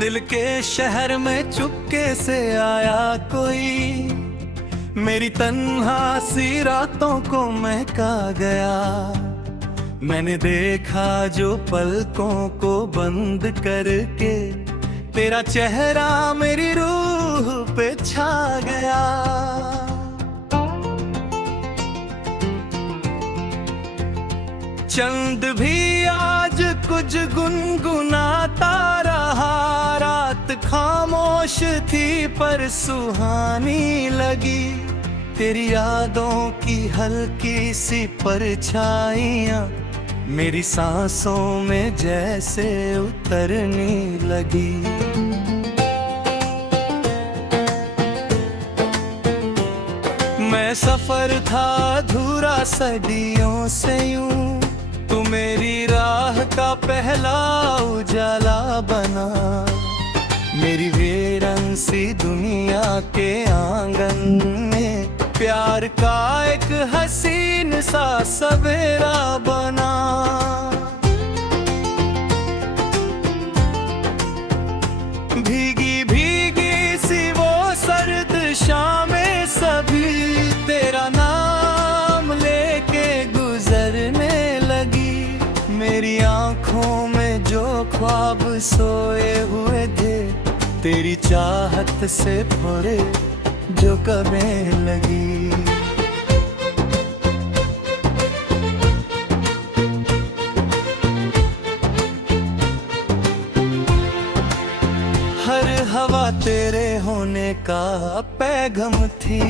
दिल के शहर में चुपके से आया कोई, मेरी तन्हा सी रातों को महका गया। मैंने देखा जो पलकों को बंद करके, तेरा चेहरा मेरी रूह पे छा गया। चंद भी आज कुछ गुनगुनाता रहा, रात खामोश थी पर सुहानी लगी। तेरी यादों की हल्की सी परछाइयाँ मेरी सांसों में जैसे उतरने लगी। मैं सफर था अधूरा सदियों से यूं, तू मेरी राह का पहला उजाला बना। मेरी वीरन सी दुनिया के आंगन में प्यार का एक हसीन सा सवेरा बना। भीगी भीगी सी वो सर्द शामें सभी तेरा नाम लेके गुजरने लगी। मेरी आंखों में जो ख्वाब सोए हुए थे, तेरी चाहत से थोड़े जो कभी लगी। हर हवा तेरे होने का पैगाम थी,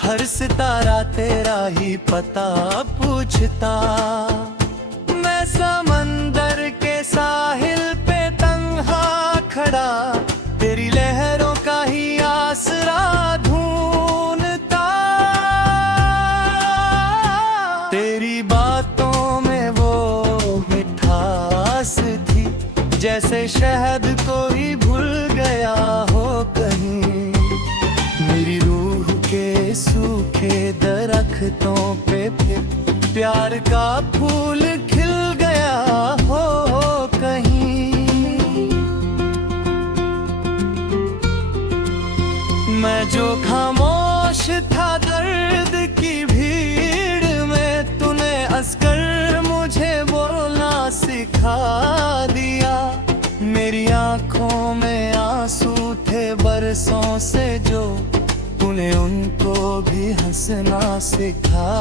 हर सितारा तेरा ही पता पूछता। मैं समंदर के साहिल पे तन्हा खड़ा, तेरी लहरों का ही आसरा ढूंढता। तेरी बातों में वो मिठास थी, जैसे शहद कोई भूल गया हो कहीं। मेरी रूह के सूखे दरख्तों पे प्यार का फूल खिल गया हो कहीं। मैं जो खामोश था दर्द की भीड़ में, तूने हंसकर मुझे बोलना सिखा दिया। मेरी आंखों में आंसू थे बरसों से जो, तूने उनको भी हंसना सिखा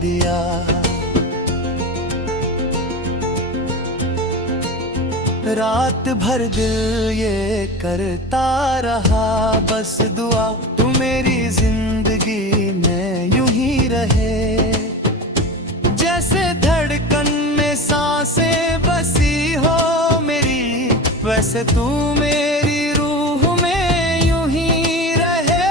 दिया। रात भर दिल ये करता रहा बस दुआ, तू मेरी जिंदगी में यूं ही रहे। जैसे धड़कन में सांसें बसी हो मेरी, वैसे तू मेरी रूह में यूं ही रहे।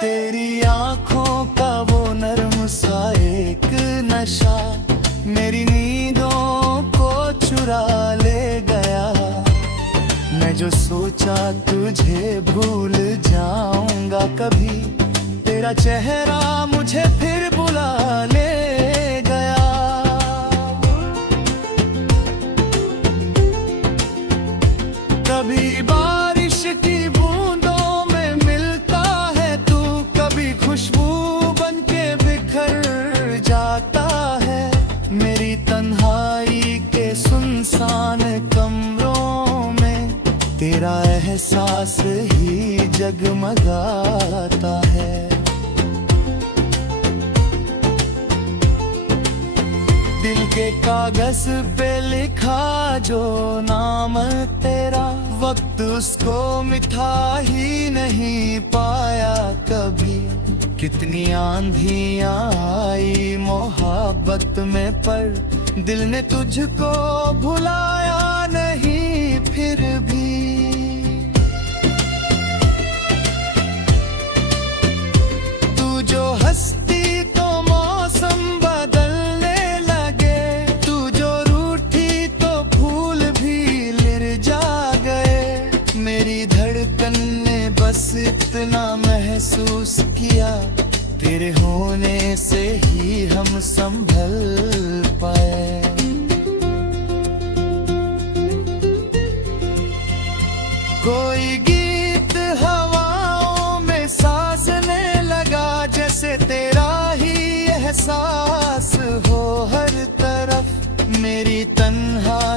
तेरी आंखों का वो नर्म सा एक नशा मेरी नींदों को चुरा ले गया। मैं जो सोचा तुझे भूल जाऊंगा कभी, तेरा चेहरा मुझे फिर बुला ले गया। कभी बारिश की बूंदों में मिलता है तू, कभी खुशबू बन के बिखर जाता है। मेरी तन्हाई के सुनसान कमरों में तेरा एहसास ही जगमगाता है। दिल के कागज पे लिखा जो नाम तेरा, वक्त उसको मिटा ही नहीं पाया कभी। कितनी आंधियां आई मोहब्बत में, पर दिल ने तुझको भुलाया नहीं फिर भी। तू जो हंसती तो मौसम बदलने लगे, तू जो रूठी तो फूल भी लिरजा गए। मेरी धड़कन ने बस इतना महसूस किया, तेरे होने से ही हम संभल पाए।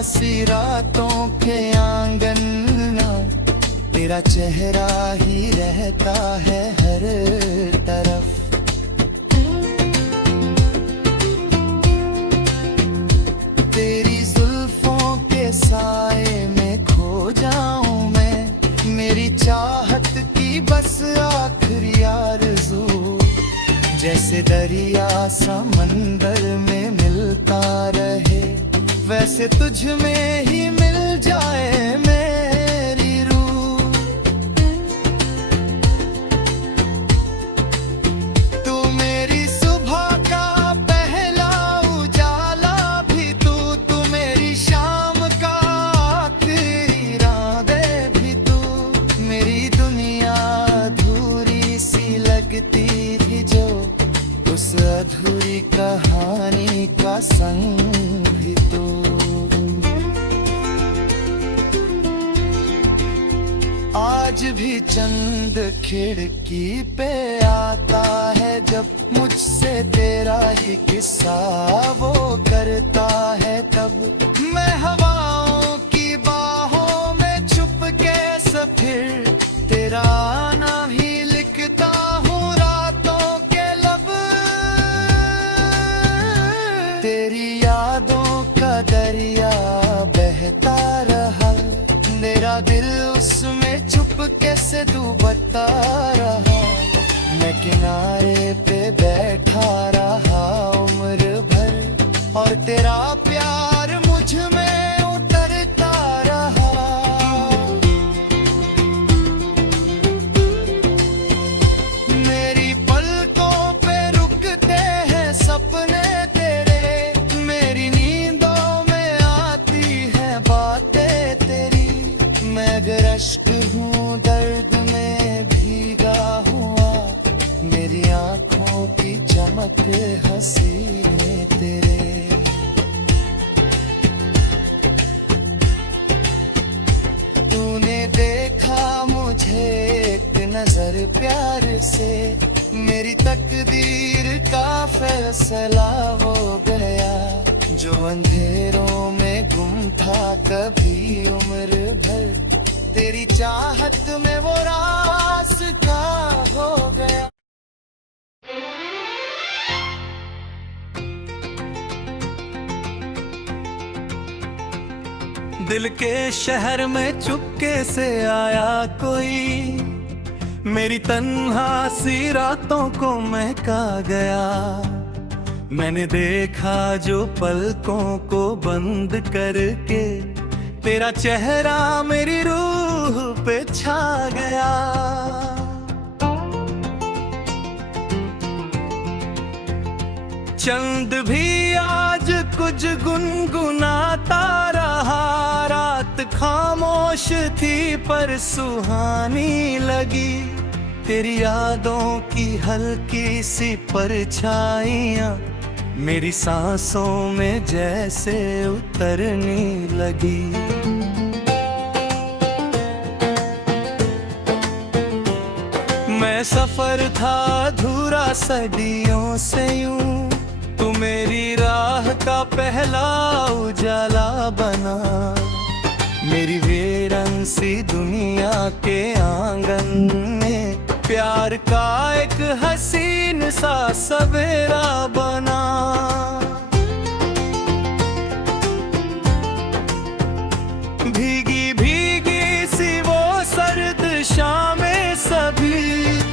सी रातों के आंगन में तेरा चेहरा ही रहता है हर तरफ। तेरी जुल्फों के साए में खो जाऊं मैं, मेरी चाहत की बस आखिरी आरज़ू। जैसे दरिया समंदर में मिलता रहे, वैसे तुझ में ही मिल जाए मेरी रूह। तू मेरी सुबह का पहला उजाला भी तू मेरी शाम का आखिरी रात भी तू। मेरी दुनिया अधूरी सी लगती थी जो, उस अधूरी कहानी का संग भी तू। आज भी चंद खिड़की पे आता है जब, मुझसे तेरा ही किस्सा वो करता है तब। मैं हवाओं की बाहों में छुप के फिर तेरा आना भी लिखता हूँ रातों के लब। तेरी यादों का दरिया बहता रहा, मेरा दिल उसमें छुप कैसे डूबता रहा। मैं किनारे पे बैठा रहा उम्र भर, और तेरा प्यार मुझ में उतरता रहा। मेरी पलकों पे रुकते हैं सपने तेरे, मेरी नींदों में आती हैं बातें तेरी। मैं अगर अश्क हूँ दर्द में भीगा हुआ, मेरी आँखों की चमक हसीने तेरे। तूने देखा मुझे एक नजर प्यार से, मेरी तकदीर का फैसला वो गया। जो अंधेरों में गुम था कभी उम्र भर, तेरी चाहत में वो रास्ता हो गया। दिल के शहर में चुपके से आया कोई, मेरी तन्हा सी रातों को महका गया। मैंने देखा जो पलकों को बंद करके, तेरा चेहरा मेरी रूह पे छा गया। चंद भी आज कुछ गुनगुनाता रहा, रात खामोश थी पर सुहानी लगी। तेरी यादों की हल्की सी परछाइयाँ मेरी सांसों में जैसे उतरने लगी। मैं सफर था अधूरा सदियों से यूं, तू मेरी राह का पहला उजाला बना। मेरी वीरन सी दुनिया के आंगन में प्यार का एक हसीन सा सवेरा बना। भीगी भीगी सी वो सर्द शामें सभी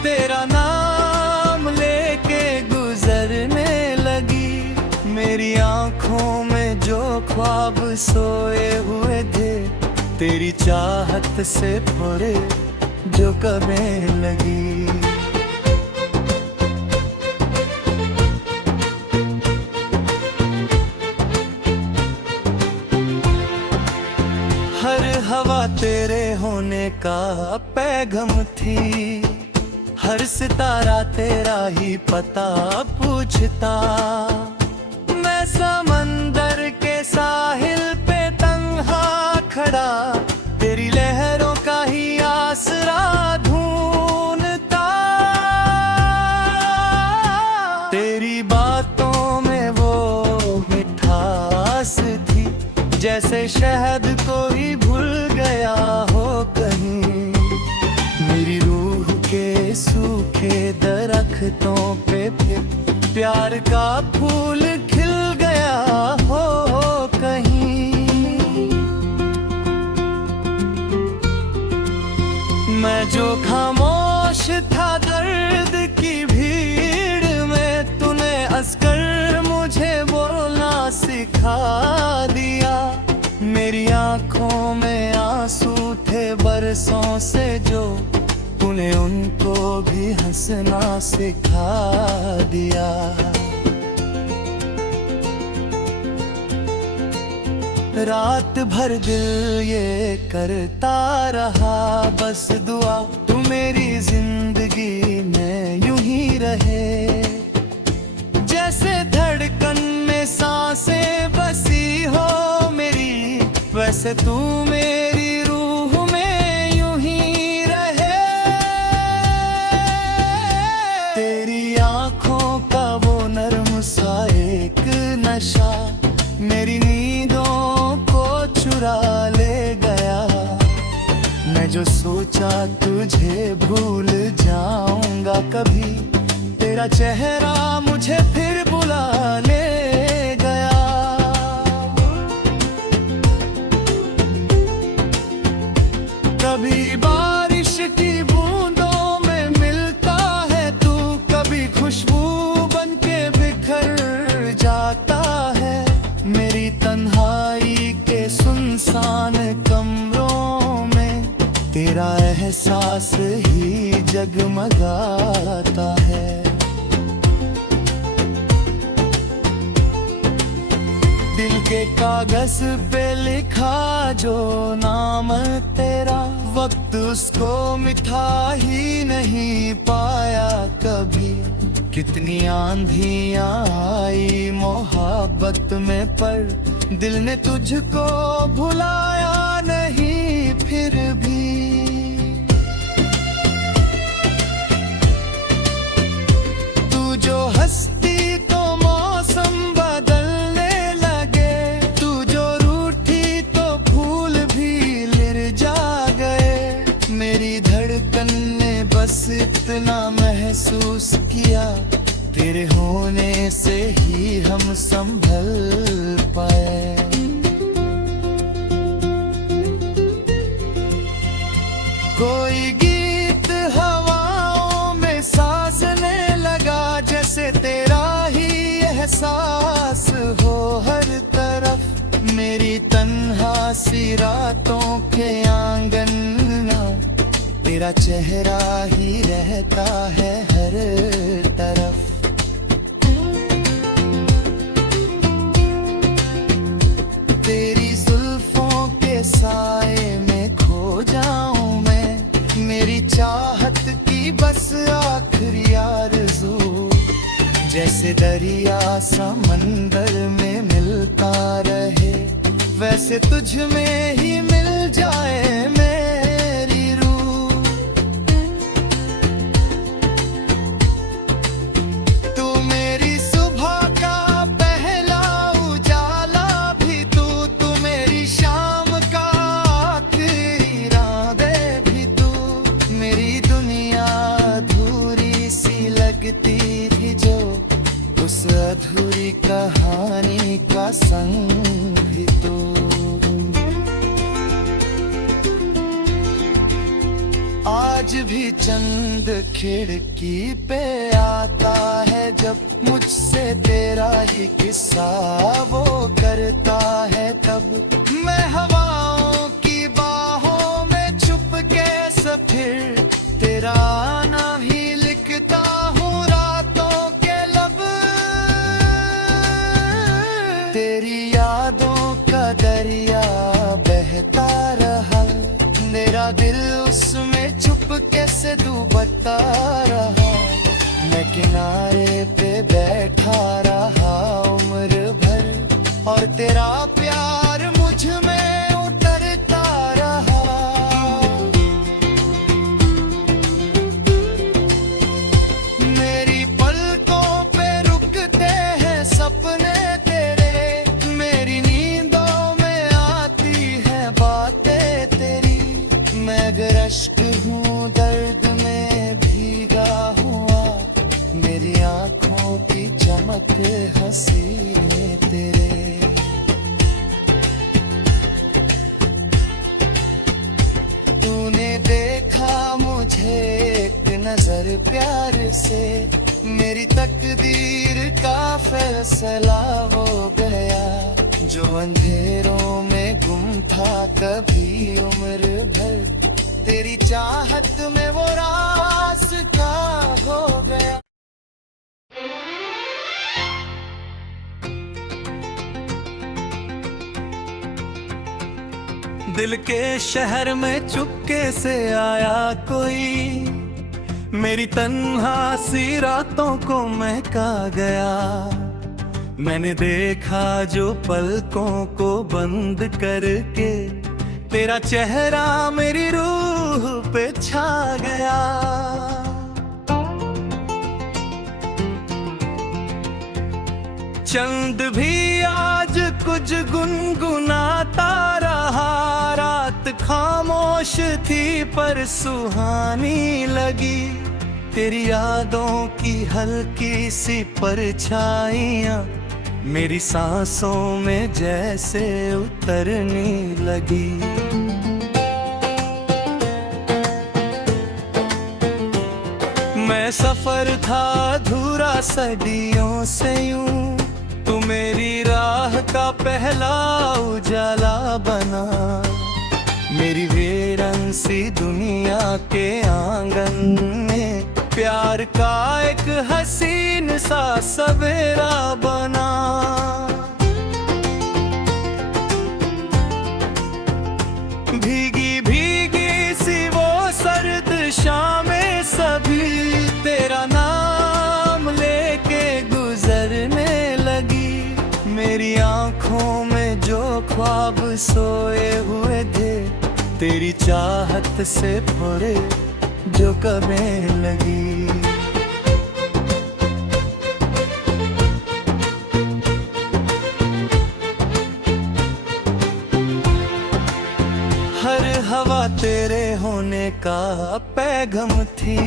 तेरा नाम लेके गुजरने लगी। मेरी आंखों में जो ख्वाब सोए हुए थे, तेरी चाहत से भरे जो कभी लगी। हर हवा तेरे होने का पैगाम थी, हर सितारा तेरा ही पता पूछता। मैं समंदर के साहिल पे तन्हा खड़ा, तेरी लहरों का ही आसरा ढूंढता। तेरी बातों में वो मिठास थी, जैसे शहद कोई भूल गया हो कहीं। मेरी रूह के सूखे दरख्तों पे फिर प्यार का फूल खिल गया हो कहीं। मैं जो खामोश था दर्द की भीड़ में, तूने हंसकर मुझे बोलना सिखा दिया। मेरी आंखों में आंसू थे बरसों से जो, तूने उनको भी हंसना सिखा दिया। रात भर दिल ये करता रहा बस दुआ, तू मेरी जिंदगी में यूं ही रहे। जैसे धड़कन में सांसें बसी हो मेरी, वैसे तू मेरी रूह में यूं ही रहे। तेरी आंखों का वो नर्म सा एक नशा मेरी नींदों को चुरा ले गया। मैं जो सोचा तुझे भूल जाऊंगा कभी, तेरा चेहरा मुझे फिर बुला ले गया। कभी बारिश की बूंदों में मिलता है तू, कभी खुशबू बनके बिखर जाता है। मेरी तन्हाई के सुनसान कमरों में तेरा एहसास ही जगमगाता है। दिल के कागज पे लिखा जो नाम तेरा, वक्त उसको मिटा ही नहीं पाया कभी। कितनी आंधियां आई मोहब्बत में, पर दिल ने तुझको भुलाया नहीं फिर भी। तू जो हंसती तो मौसम बदलने लगे, तू जो रूठी तो फूल भी लिरझा गए। मेरी धड़कन ने बस इतना महसूस किया, तेरे होने से ही हम संभल पाए। कोई गीत हवाओं में साजने लगा, जैसे तेरा ही एहसास हो हर तरफ। मेरी तन्हा सी रातों के आंगन में तेरा चेहरा ही रहता है हर तरफ। तेरी जुल्फों के साए में खो जाऊं मैं, मेरी चाहत की बस आखिरी आरज़ू। जैसे दरिया समंदर में मिलता रहे, वैसे तुझ में ही मिल जाए मेरी रूह। तू मेरी सुबह का पहला उजाला भी तू, तू मेरी शाम का आखिरी रात भी तू। मेरी दुनिया अधूरी सी लगती थी जो, उस अधूरी कहानी का संग भी तू। आज भी चंद खिड़की पे आता है जब, मुझसे तेरा ही किस्सा वो करता है तब। मैं हवाओं की बाहों में छुप के फिर तेरा आना भी लिखता हूँ रातों के लब। तेरी यादों का दरिया बहता रहा, मेरा दिल उसमें छुप कैसे डूबता रहा। मैं किनारे पे बैठा रहा उम्र भर, और तेरा प्यार मुझ में उतरता रहा। मेरी पलकों पे रुकते हैं सपने तेरे, मेरी नींदों में आती के हसीने तेरे। तूने देखा मुझे एक नजर प्यार से, मेरी तकदीर का फैसला हो गया। जो अंधेरों में गुम था कभी उम्र भर, तेरी चाहत में वो रास्ता हो गया। दिल के शहर में चुपके से आया कोई, मेरी तन्हा सी रातों को महका गया। मैंने देखा जो पलकों को बंद करके, तेरा चेहरा मेरी रूह पे छा गया। चंद भी आज कुछ गुनगुनाता रहा, रात खामोश थी पर सुहानी लगी। तेरी यादों की हल्की सी परछाइयाँ मेरी सांसों में जैसे उतरने लगी। मैं सफर था अधूरा सदियों से यूं, तू मेरी राह का पहला उजाला बना। मेरी वीरन सी दुनिया के आंगन में प्यार का एक हसीन सा सवेरा बना। भीगी भीगी सी वो सर्द शामें सभी तेरा नाम लेके गुजरने लगी। मेरी आंखों में जो ख्वाब सोए हुए थे, तेरी चाहत से भरे जो कभी लगी। हर हवा तेरे होने का पैगाम थी,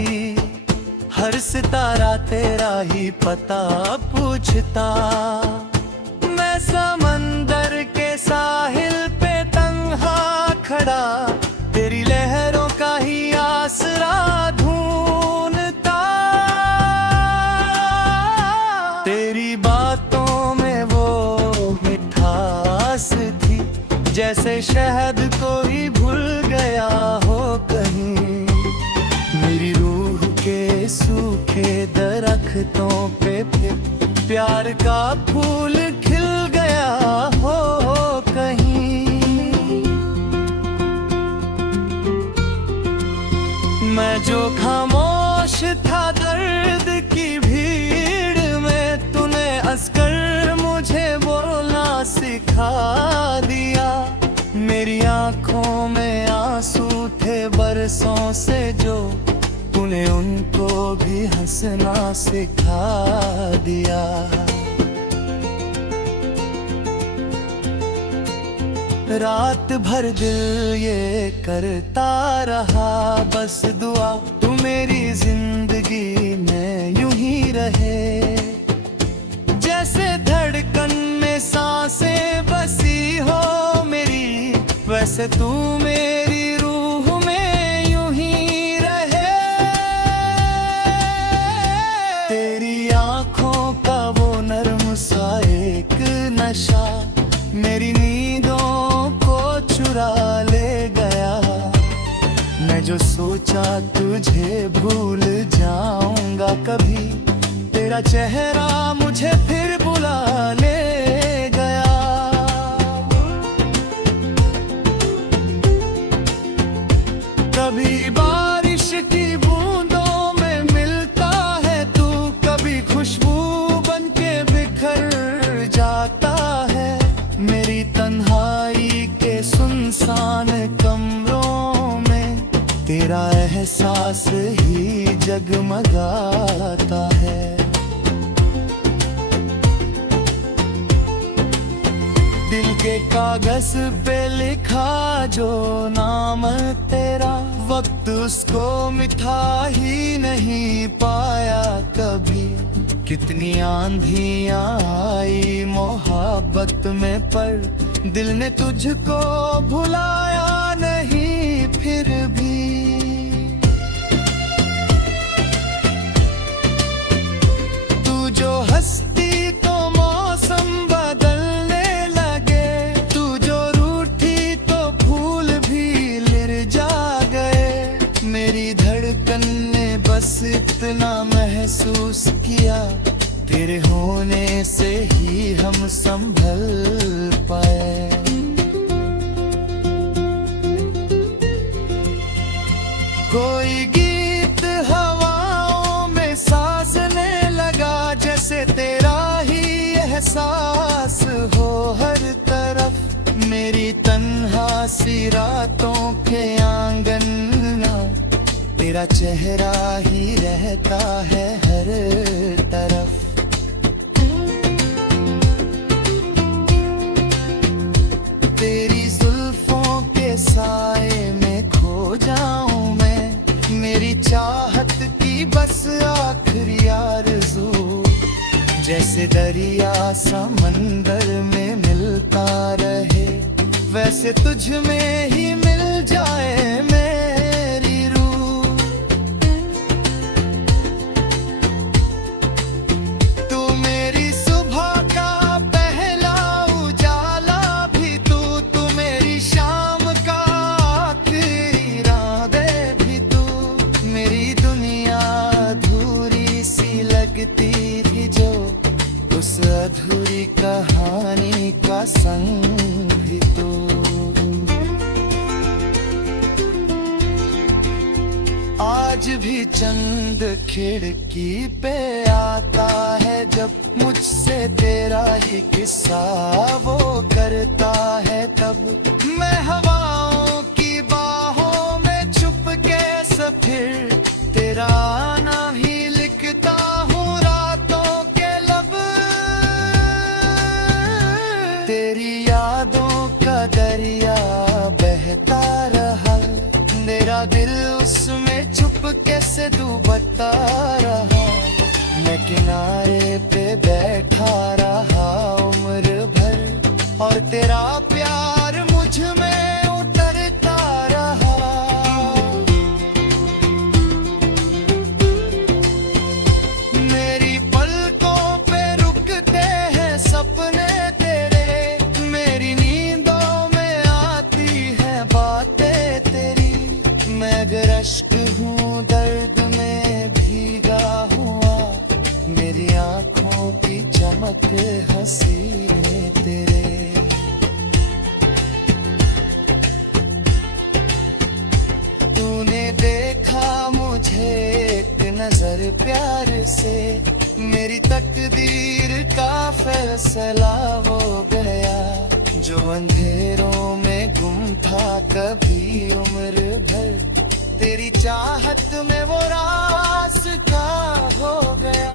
हर सितारा तेरा ही पता पूछता। मैं समंदर के साहिल पे तन्हा खड़ा, तेरी लहरों का ही आसरा ढूंढता। तेरी बातों में वो मिठास थी, जैसे शहद कोई भूल गया हो कहीं। मेरी रूह के सूखे दरख्तों पे फिर प्यार का फूल खिल गया हो कहीं। मैं जो खामोश था दर्द की भीड़ में, तूने हंसकर मुझे बोलना सिखा दिया। मेरी आंखों में आंसू थे बरसों से जो, तूने उनको भी हंसना सिखा दिया। रात भर दिल ये करता रहा बस दुआ, तू मेरी जिंदगी में यूं ही रहे। जैसे धड़कन में सांसें बसी हो मेरी, वैसे तू मेरी रूह में यूं ही रहे। तेरी आंखों का वो नर्म सा एक नशा मेरी नींदों को चुरा ले गया। मैं जो सोचा तुझे भूल जाऊंगा कभी, तेरा चेहरा मुझे फिर बुला ले गया। कभी बारिश की बूंदों में मिलता है तू, कभी खुशबू बनके बिखर जाता है। मेरी तन्हाई के सुनसान कमरों में तेरा एहसास ही जगमगाता है। दिल के कागज पे लिखा जो नाम तेरा, वक्त उसको मिटा ही नहीं पाया कभी। कितनी आंधियां आई मोहब्बत में, पर दिल ने तुझको भुलाया नहीं फिर भी। तू जो हंसती तो मौसम बदलने लगे, तू जो रूठी तो फूल भी लिरझा गए। मेरी धड़कन ने बस इतना महसूस किया, तेरे होने से ही हम संभल पाए। कोई गीत हवाओं में साजने लगा, जैसे तेरा ही एहसास हो हर तरफ। मेरी तन्हा सी रातों के आंगन में तेरा चेहरा ही रहता है हर तरफ। तेरी जुल्फों के साए में खो जाऊं मैं, मेरी चाहत की बस आखिरी आरज़ू। जैसे दरिया समंदर में मिलता रहे, वैसे तुझ में ही मिल जाए मेरी रूह। तू मेरी सुबह का पहला उजाला भी तू मेरी शाम का आखिरी रांदे भी तू। मेरी दुनिया अधूरी सी लगती थी जो, उस अधूरी कहानी का संग भी तू। आज भी चंद खिड़की पे आता है, जब मुझसे तेरा ही किस्सा वो करता है। तब मैं हवाओं की बाहों में छुप के फिर तेरा आना ही लिखता हूँ रातों के लब। तेरी यादों का दरिया बहता रहा, मेरा दिल उसमें छुप कैसे डूबता रहा। मैं किनारे पे बैठा रहा उम्र भर, और तेरा प्यार मुझ में उतरता रहा। मेरी पलकों पे रुकते हैं सपने तेरे, मेरी नींदों में आती है बातें तेरी। मैं अगर अश्क हूँ दर्द में भीगा हुआ, मेरी आँखों की चमक हसीने तेरे। तूने देखा मुझे एक नजर प्यार से, मेरी तकदीर का फैसला हो गया। जो अंधेरों में गुम था कभी उम्र भर, तेरी चाहत में वो रास्ता हो गया।